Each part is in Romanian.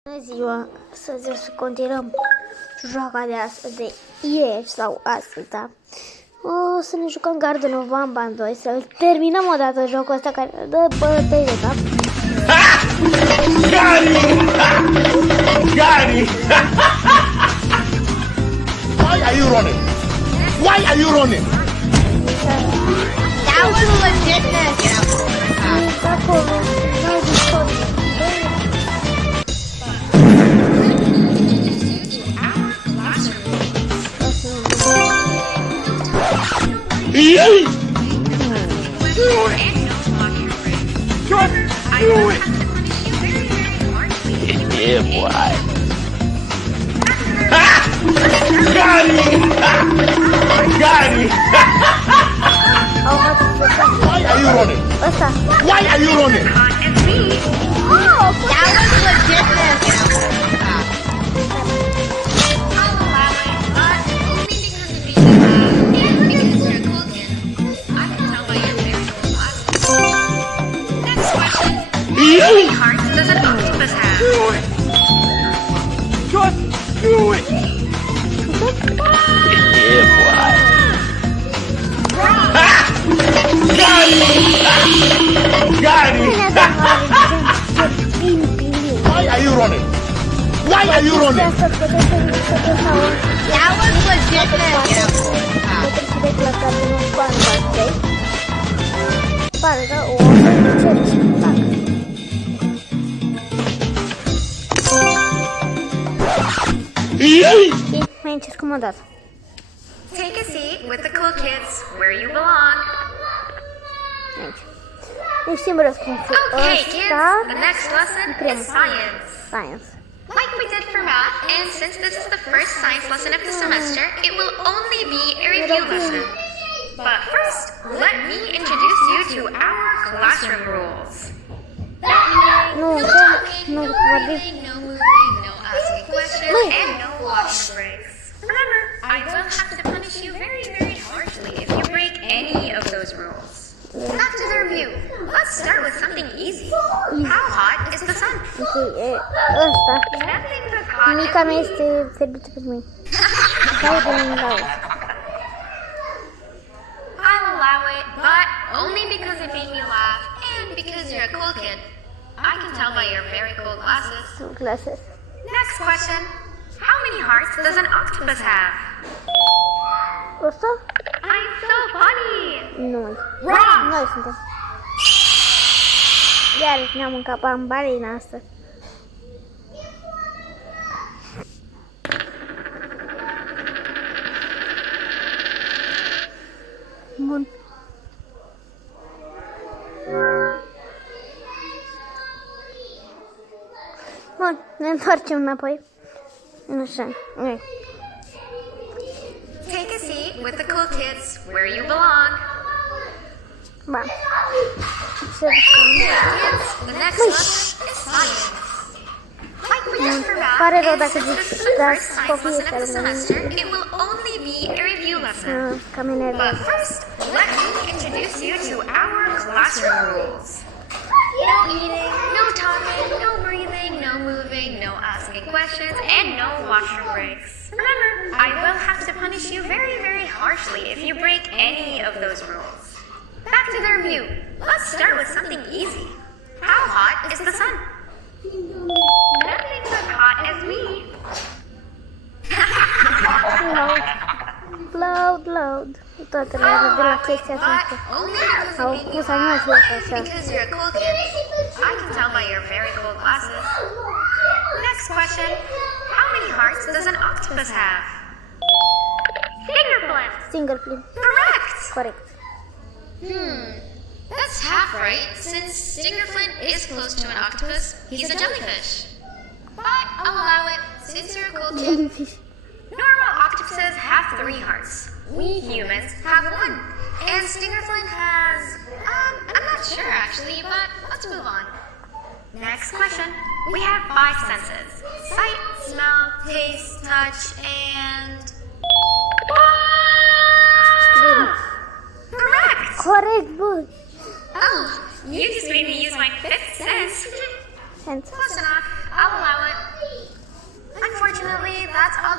Bună ziua! Astăzi o să continuăm joaca de astăzi, de ieri sau astăzi, da? O să ne jucăm Garden of Banban 2, să terminăm odată jocul ăsta care dă bătăi de cap. Gary! Why are you running? Why are you running? That was legitness. Acolo, n-au discord. Yay! Do it! Just do it! Yeah, boy. Got it! Got it! Why are you running? Ăsta. Why are you running? Oh, that was legitness. Yay! Hearts does an octopus have? Do it! Just do it! Yeah, boy. Got it! Got it! Why are you running? Why are you running? That was legitness. Yay! Mai încercăm o dată. Take a seat with the cool kids where you belong. Aici. Nu știm răspunsul Okay, kids, ăsta. the next lesson is science. Science. Like we did for math, and since this is the first science lesson of the semester, it will only be a review lesson. But first, let me introduce you to our classroom rules. Nu, nu vorbim. No moving, no asking questions, and no washroom breaks. Remember, I will have to punish you very, very harshly if you break any of those rules. Back to the review. Let's start with something easy. How hot is the sun? Ok, ăsta. Nothing's as hot Mica as mea me. este ferbită pe mine. Care de mine la ăsta. I'll allow it, but only because it made me laugh and because you're a cool kid. I can tell by your very cool glasses. Glasses. Next question. How many hearts does an octopus have? Ăsta? I'm so funny! Noi. Wrong! Noi suntem. Iarăși ne-am mâncat bambalina asta. Bun. Bun, ne întoarcem înapoi. Așa, ok. Take a seat with the cool kids where you belong. Ba. Să Kids, the next lesson is science. Like we did for math, Pare rău and dacă since this zici is the da, first science copiii lesson of the care nu semester, it will only be a review lesson. ca mine. But first, let me introduce you to our classroom rules. No eating, no talking, no breathing, no moving, no asking questions, and no washroom breaks. Remember, I will have to punish you very, very harshly if you break any of those rules. Back to the review. Let's start with something easy. How hot is the sun? Nothing's as hot as me. Loud. Toate le de la chestia asta. Au pus animația asta. Because you're a cool kid. I can tell by your very cool glasses. Next question. How many hearts does an octopus have? Fingerflip. Single flip. Correct. Corect. That's half right, since Stingerflint is close to an octopus. He's a jellyfish. But I'll allow it, since you're a cool kid. Jellyfish. Normal octopuses have 3 hearts. We humans have 1. And Stingerflint has... I'm not sure actually, but let's move on. Next question. We have 5 senses. Sight, smell, taste, touch, and... Correct! Corect, bă. Oh, you just made me use my 5th sense. Sense. Close enough. I'll allow it.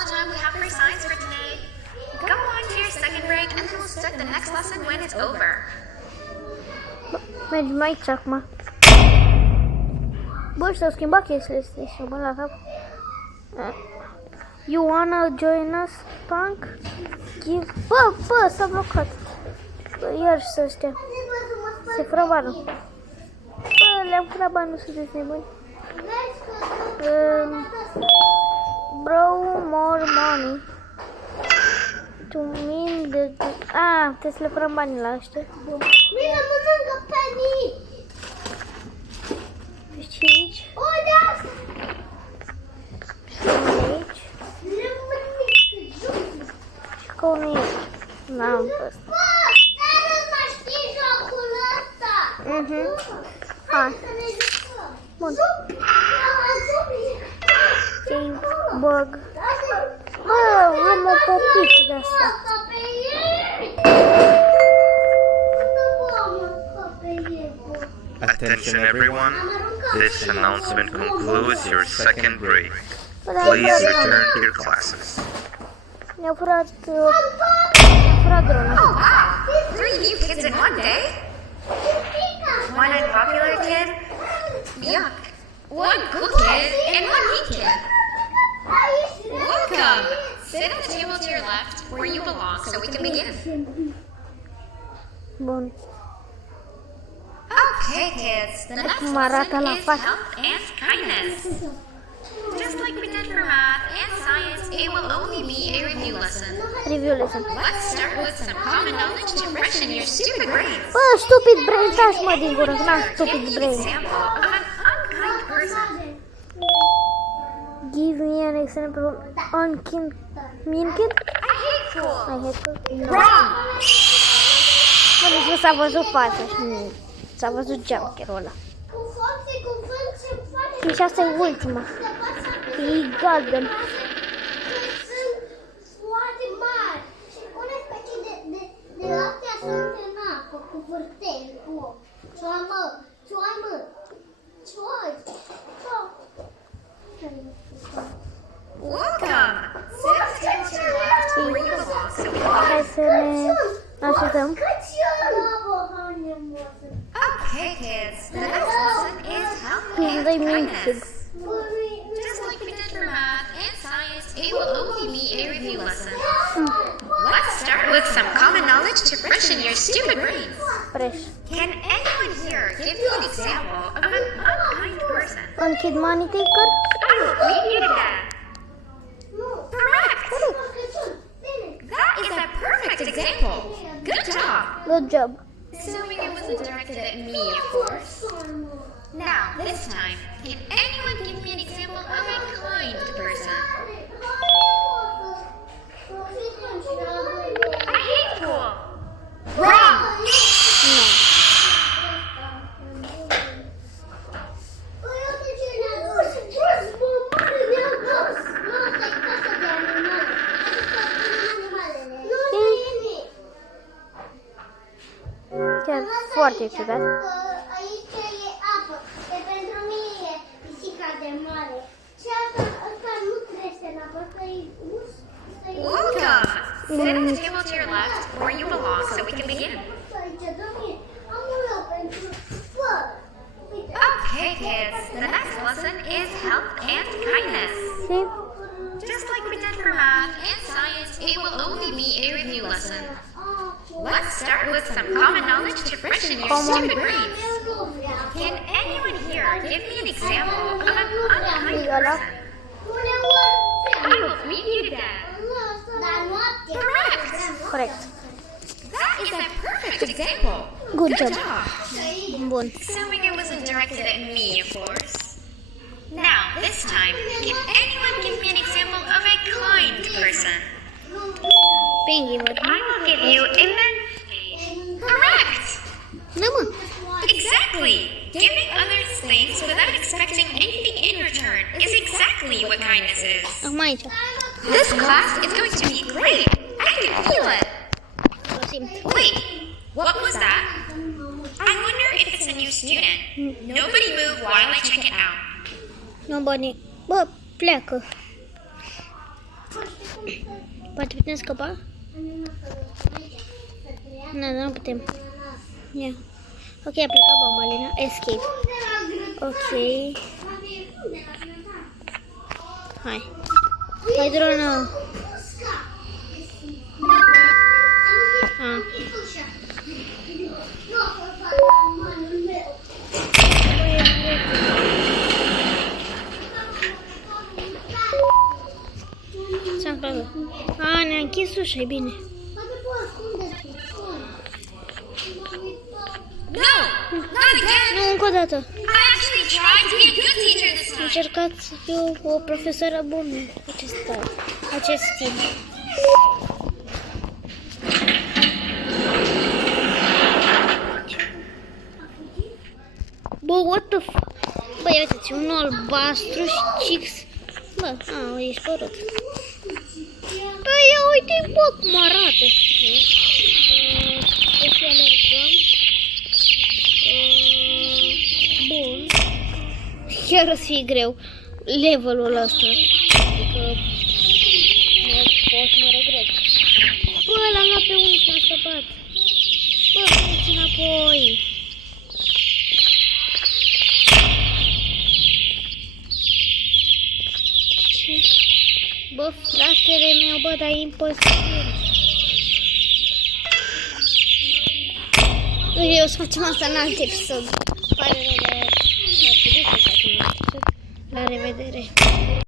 the time we have for science for today. Go on to your second break and then we'll start the next lesson when it's over. Mergi mai aici acum. Bă, și-au schimbat chestiile astea și mă la cap. You wanna join us, punk? Give... Bă, s-a blocat. Bă, iarăși să ăștia. Se fură banul. Bă, le-am furat banul, sunteți nebuni. Bro, more money. To mean the... trebuie să le furăm banii la ăștia. Mine mănâncă penii! 5. O, da! Aici. Le mănâncă jocul! Și că unul ești. N-am fost. Bă, dar nu mai știi jocul ăsta! Hai. Să ne jucăm! Bun. Zubi! Bug. Bă, vrem o popiță de asta. Attention everyone, this announcement concludes your second break. Please Please return to your classes. Ne-a furat drona. Oh wow! 3 new kids in one day? One unpopular kid? Yuck. One cool kid and one neat kid. Welcome! Sit at the table to your left where you belong so we can begin. Bun. Okay, kids, the next Mă arată lesson la is față. health and kindness. Just like we did for math and science, it will only be a review lesson. Review lesson. Let's start with some common knowledge to freshen your stupid brains. Bă, stupid brain, taci mă din gură, n-am Give stupid me an brain. example of an unkind person. Give me an example of unkind. Mean kid? A hateful. I hate to. Wrong. Bă, nici nu s-a văzut fața și nu s-a văzut jumpscare-ul ăla. Și asta e ultima. E galben. Sunt foarte mari și unele specii de astea sunt în apă, cu vârteli, cu cioamă, cioamă, Welcome. Sit at the table to your left where you belong so we can Hai să ne așezăm. Okay, kids, the next lesson is health Please, and they mean kindness. Just like we did for math and science, it will only be a review lesson. Let's start with some common knowledge to freshen your stupid brains. Fresh. Can anyone here give me an example of an unkind person? Unkid money taker? I will leave you to that. Correct! That is a perfect example. Good job. Good job. Assuming it wasn't directed at me, of course. Now, this time, can anyone give me an example of a kind person? A hateful. Wrong. Chiar foarte ciudat. Aici e apă, e pentru mine e pisica de mare. Și asta nu crește în apă, asta e us. Welcome. Sit at the table to your left where you belong so we can begin. Aici, domnule, am un loc pentru făr. Okay, kids, the next lesson is health and kindness. Și Just like we did for math and science, it will only be a review lesson. Let's start with some common knowledge to freshen your stupid brains. Can anyone here give me an example of an unkind person? I will beat you to death. Correct. corect. That is a perfect example. Good job. Bun. Assuming it wasn't directed at me, of course. Now, this time, can anyone give me an example of a kind person? Penguin. I will give you immense space. Correct! Da, mă. Exactly! Giving others things without expecting anything in return is exactly what kindness is. Acum aici. This class is going to be great! I can feel it! O simt. Wait, what was that? I wonder if it's a new student. Nobody move while I check it out. Nu, bă, pleacă. Poate putem scăpa? Nu putem. Ia. Ok, a plecat bambalina. Escape. Ok. Hai. Hai, dronă. Ce-am făcut? Ne-a închis ușa, e bine. Nu, încă o dată. I actually tried to be a good teacher this Am time. încercat să fiu o profesoară bună acest timp. Bă, what the f... Bă, ia uite-ți, unul albastru și chix. Bă, ești părut. Bă, ia uite, bă, cum arată. O să alergăm. Bun. Chiar o să fie greu levelul ăsta. Adică nu pot să mă regret. Bă, l-am luat pe unul și m-a scăpat. Bă, veniți înapoi. Bă, fratele meu, bă, dar e imposibil. O să facem asta în alt episod. Pare rău, dar... La revedere!